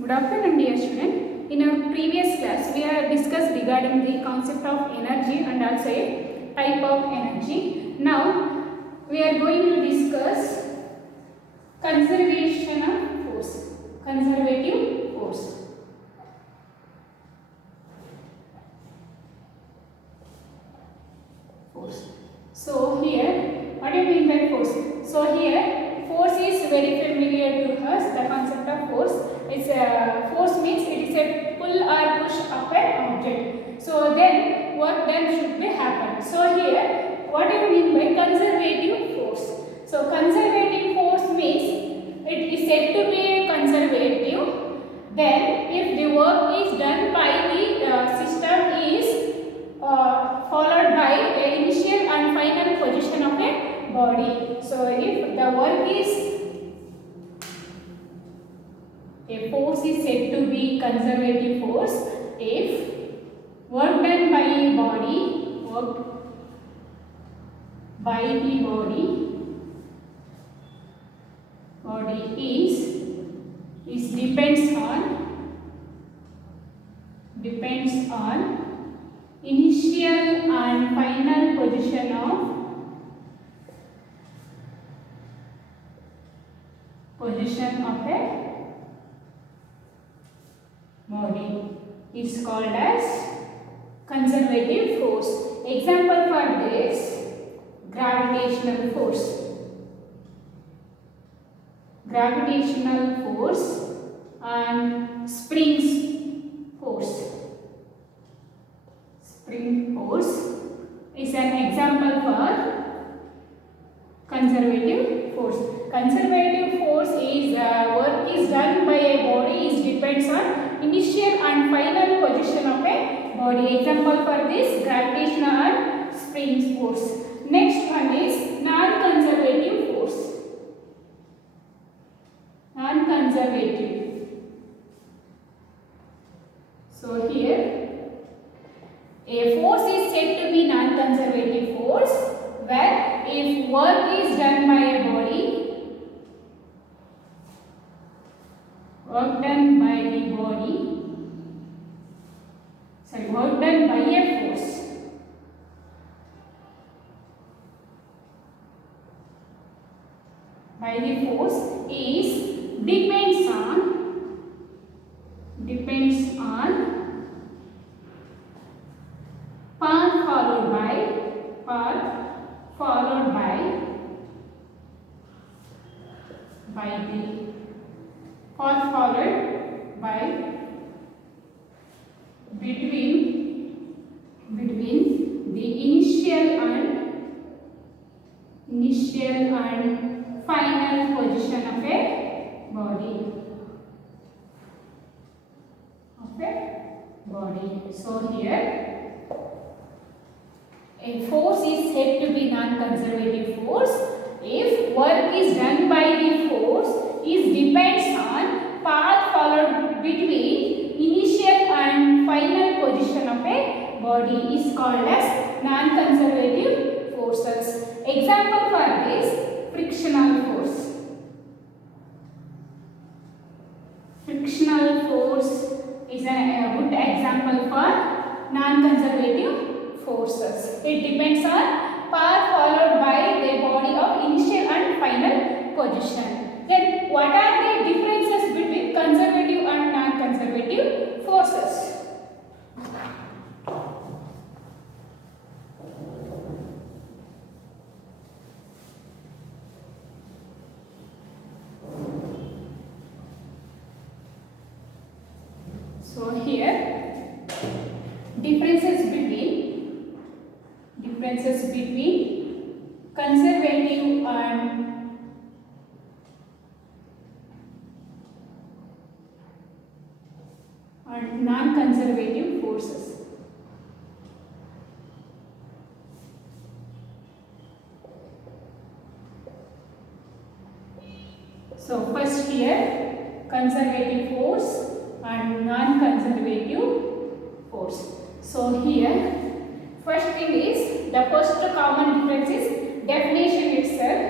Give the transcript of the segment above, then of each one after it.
Good afternoon, dear student. In our previous class, we have discussed regarding the concept of energy and also a type of energy. Now, we are going to discuss conservation of force, conservative force. So here, what do you mean by force? So here, force is very familiar to us. The concept of force is force means it is a pull or push of an object. So then, what then should be happen? So here, what do you mean by conservative force? So conservative force means it is said to be conservative. Then, if the work is done by the system is followed by the initial and final position of a body. So if the work is a force is said to be conservative force if work done by a body, is depends on initial and final position of a body is called as conservative force. Example for this, gravitational force and spring force is an example for conservative force. Conservative force is work is done by a body is depends on initial and final position of a body. Example for this, gravitational and spring force. Next one is non-conservative force. Non-conservative. So here, a force is said to be non-conservative force where if work is done by a body, work done by a force is depends on path followed by between the initial and final position of a body. So here, a force is said to be non-conservative force if work is done by the force is depends on path followed between initial and final position of a body is called as non-conservative forces. Example for this, frictional force. Frictional force is a good example for non-conservative forces. It depends on path followed by the body of initial and final position. Then what are the differences between conservative and non-conservative forces? So here, differences between conservative and non-conservative forces. So first here, conservative force and non-conservative force. So here, first thing is the first common difference is definition itself.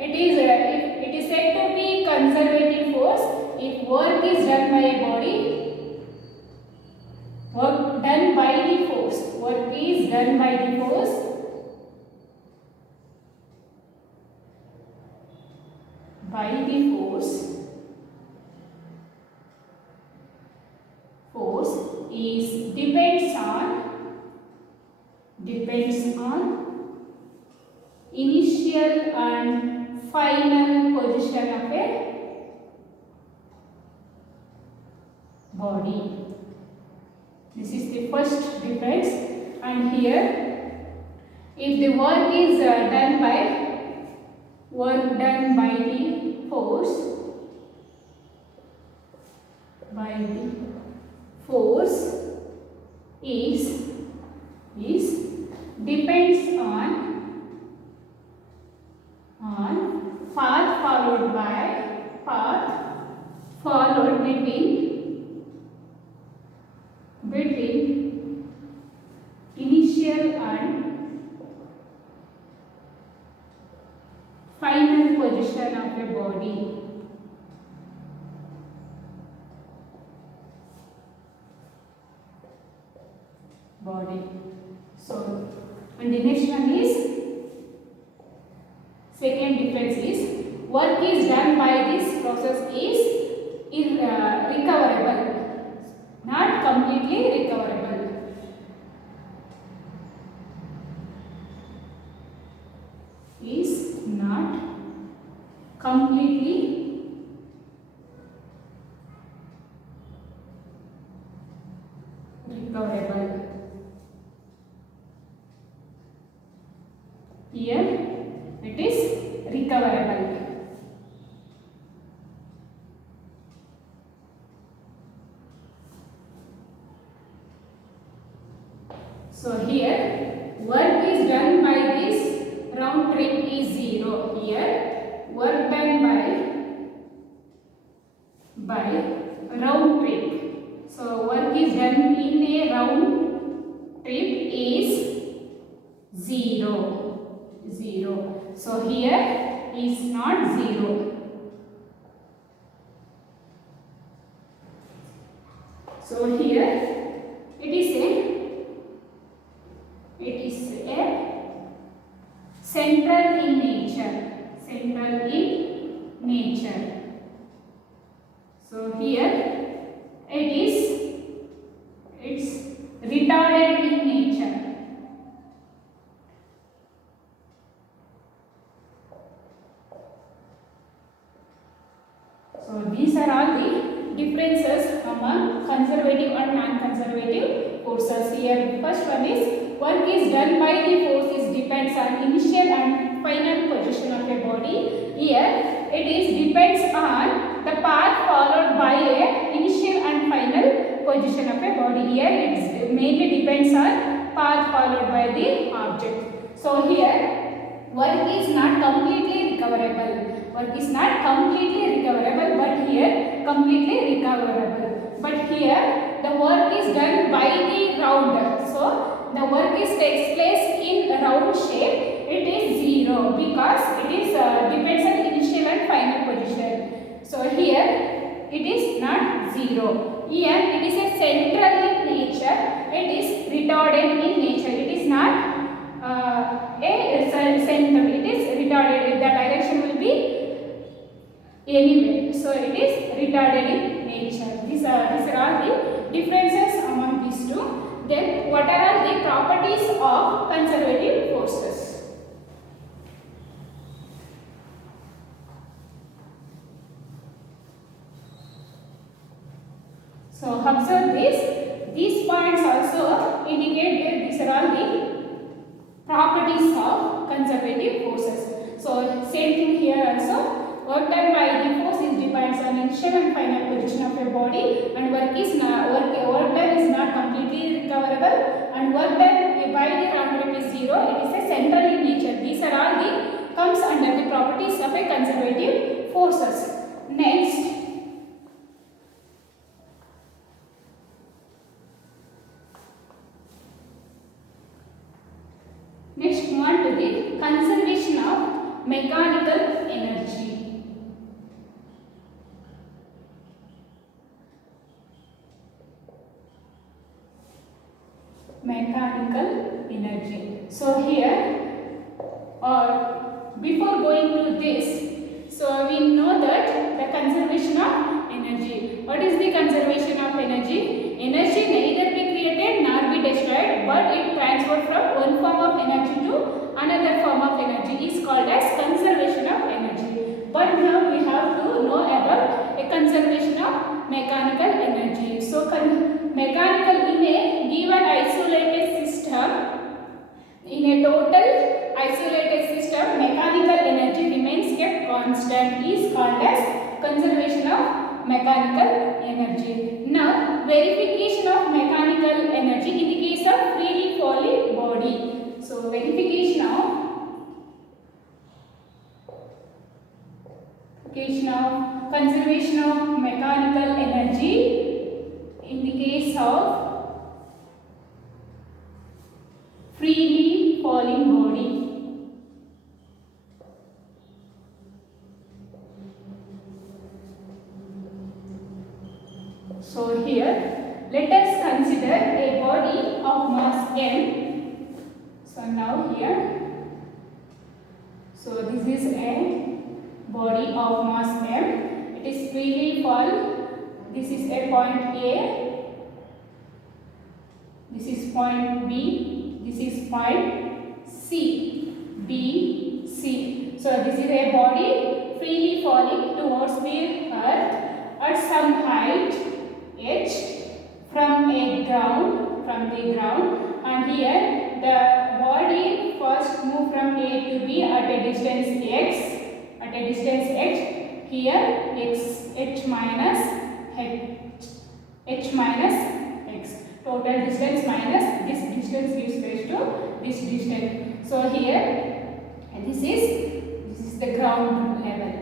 It is said to be conservative force if if work is done by a body, work done by the force, work is done by the force, force is depends on initial and final position of a body. This is the first difference. And here, if the work is done by the force is depends on path followed between initial and final position of a body. So, and the next one is, second difference is, work is done by this process is recoverable, not completely recoverable. Is not completely recoverable. Here it is recoverable. So here work is done by this round trip is 0. Here work done by round trip. So work is done in a round trip is 0. So here is not 0. So here it is a central in nature. So here it's retarded in nature. So these are all the differences among conservative and non-conservative forces. Here first one is, work is done by the force is depends on initial and final position of a body. Here it is depends on the path followed by a initial and final position of a body. Here it is mainly depends on path followed by the object. So here work is not completely recoverable. Work is not completely recoverable, but here completely recoverable. But here the work is done by the round. So the work takes place in a round shape. It is 0 because it is depends on initial and final position. So here it is not 0. Here it is a central in nature. It is retarded in nature. It is not a center. It is retarded. The direction will be anywhere. So it is retarded in nature. These are all the differences among these two. Then what are the properties of conservative forces? So observe this. These points also indicate that these are all the properties of conservative forces. So same thing here also. Work done by the force is depends on initial and final position of your body, and work done is not completely recoverable, and work done by the round trip is 0. It is a central in nature. These are all the comes under the properties of a conservative forces. Next, move on to the conservation of mechanical energy. mechanical energy. So here, before going to this, so we know that the conservation of energy. What is the conservation of energy? Energy neither be created nor be destroyed, but it transferred from one form of energy to another form of energy is called as conservation of energy. But now we have to know about a conservation of mechanical energy. So mechanical in a given isolated system, in a total isolated system, mechanical energy remains kept constant is called as conservation of mechanical energy. Now, verification of mechanical energy in the case of freely falling body. So, verification of conservation of mechanical energy in the case of freely falling body. So here, let us consider a body of mass m. So now here, so this is a body of mass m. It is freely fall. This is a point A. This is point B. This is point C. B, C. So this is a body freely falling towards the earth at some height h from the ground, and here the body first move from A to B at a distance x. At a distance h, here h minus x. Total distance minus this distance gives rise to this distance. So here this is the ground level.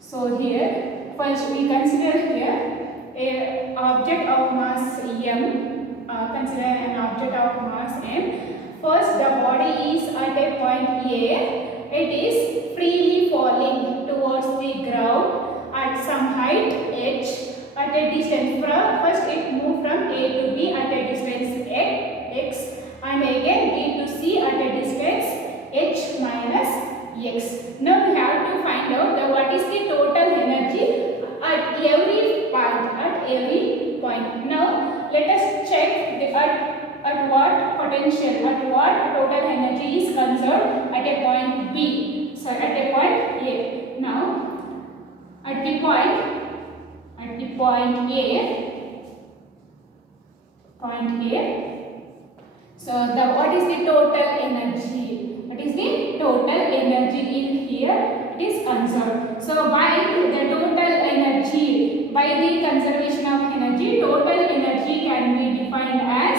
So here first we consider here a object of mass m. Consider an object of mass m. First, the body is at a point A. It is freely falling towards the ground at some height h at a distance from, first it moved from A to B at a distance x, and again B to C at a distance h minus x. Now we have to find out what is the total energy at every point. Now let us check at what potential, at what total energy is conserved at a point B. So at a point A. Now at the point A. So what is the total energy? What is the total energy in here? It is conserved. So by the total energy, by the conservation of energy, total energy can be defined as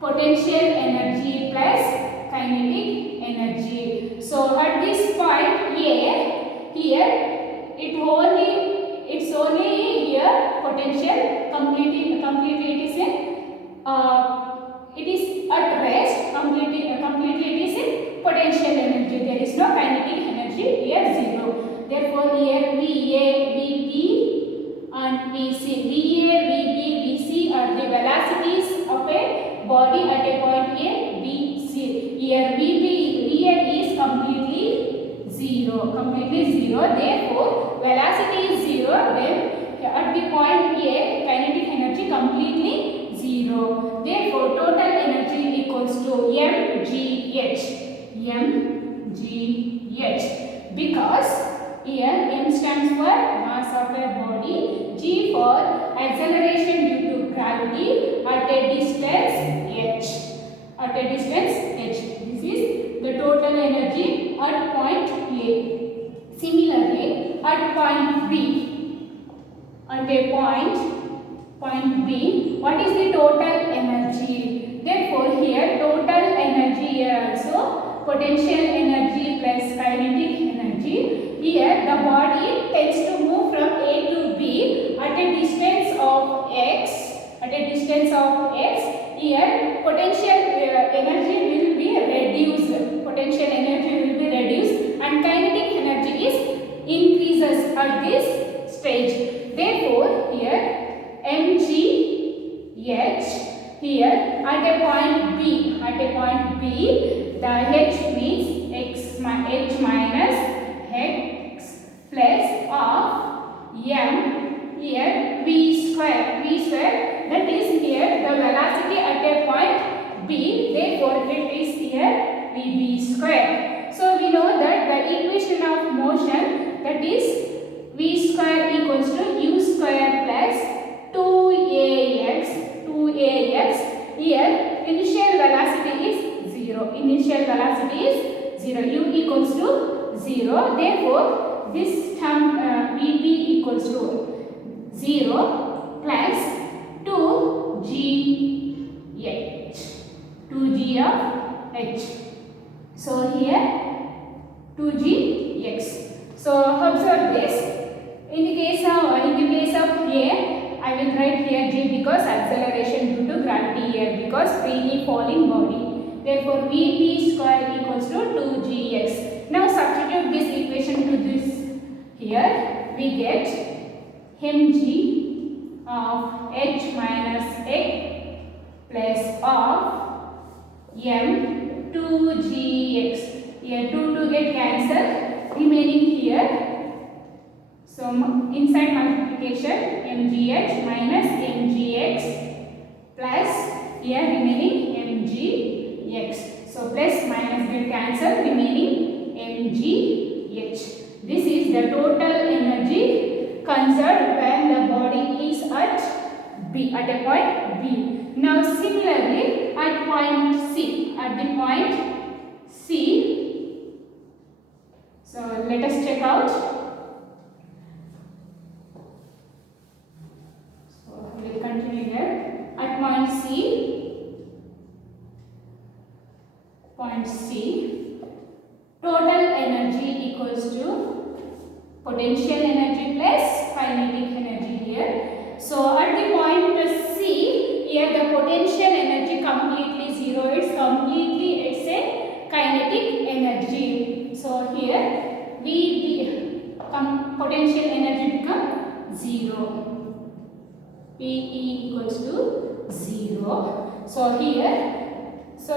potential energy plus kinetic energy. So at this point A, here it's only here potential completely it is at rest, completely it is in potential energy. There is no kinetic energy, here zero. Therefore here VA, VB and VC. VA, VB, VC are the velocities of a body at a point A, B, C. Here VA is completely zero. Therefore velocity is zero. Then at the point A, kinetic energy completely zero. Therefore total energy equals to mgh, because here m stands for mass of a body, g for acceleration due to gravity at a distance h. This is the total energy at point A. Similarly at point B, at a point B, what is the total energy? Therefore here total energy, here also potential energy plus kinetic energy. Here the body tends to move from A to B at a distance of x. Here potential energy will be reduced. And kinetic energy is increases at this stage. Therefore Therefore, here mgh here at a point B. At a point B, the h means h minus x plus of m here v square. That is here the velocity at a point B. Therefore, it is here vb square. So we know that the equation of motion, that is v square equals to u square plus 2ax. Here initial velocity is 0. U equals to 0. Therefore, this term vb equals to 0 plus 2g of h. So here 2gx. So observe this. In the case of A, I will write here g because acceleration due to gravity here, because freely falling body. Therefore, vb square equals to 2gx. Now substitute this equation to this here. We get mg of h minus x plus of m 2gx. Here 2 get cancelled, remaining here. So inside multiplication mgh minus mgx plus here remaining mgx. So plus minus get cancelled, remaining mgh. This is the total energy conserved when the body is at B, at a point B. Now similarly at point C, so let us check out. So we will continue here. At point C, total energy equals to potential energy plus kinetic energy here. So at the point C, here the potential energy completely 0. It's a kinetic energy. So here potential energy become 0. Pe equals to 0. So here,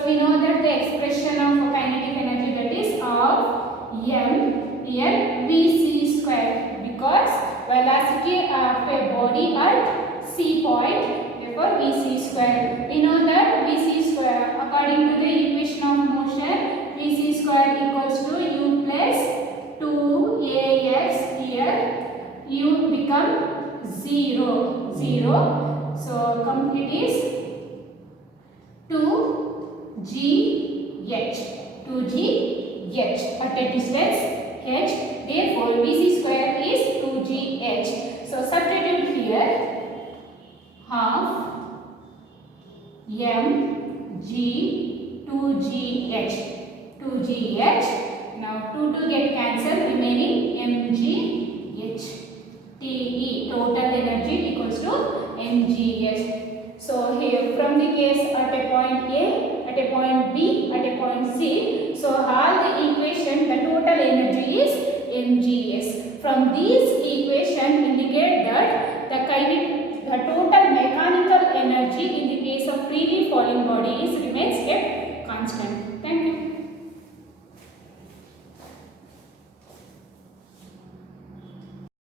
we know that the expression of kinetic energy, that is of m here vc square, because velocity of a body at C point. Therefore, vc square. We know that vc square, according to the equation of motion, vc square equals to u plus 2ax. Here u become 0. So it is 2gh at a distance h. Therefore, vc square is 2gh. So substitute here half mg 2gh. Now 2 get cancelled, remaining mgh. Te, total energy equals to mgh. So here from the case at a point A, at a point B, at a point C, so all the equation, the total energy is mgs. From these